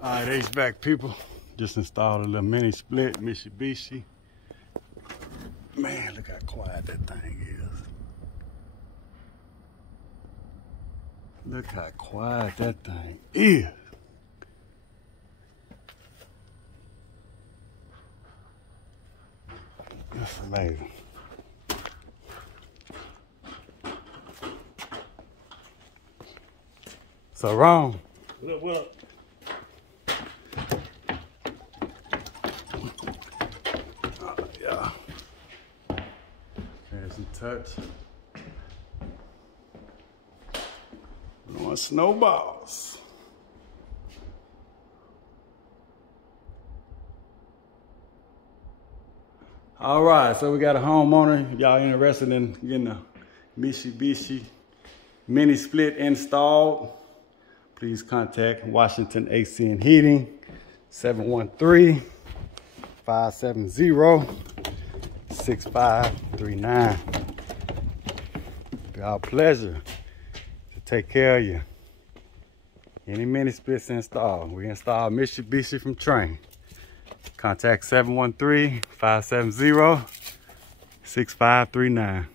All right, HVAC people, just installed a little mini split Mitsubishi. Man, look how quiet that thing is. Look how quiet that thing is. That's amazing. So wrong. What up? Yeah. There's some touch. Blowing snowballs. All right, so we got a homeowner. If y'all interested in getting a Mitsubishi mini split installed, please contact Washington AC and Heating, 713-570-6539. Be our pleasure to take care of you. Any mini splits installed. We install Mitsubishi from Train. Contact 713-570-6539.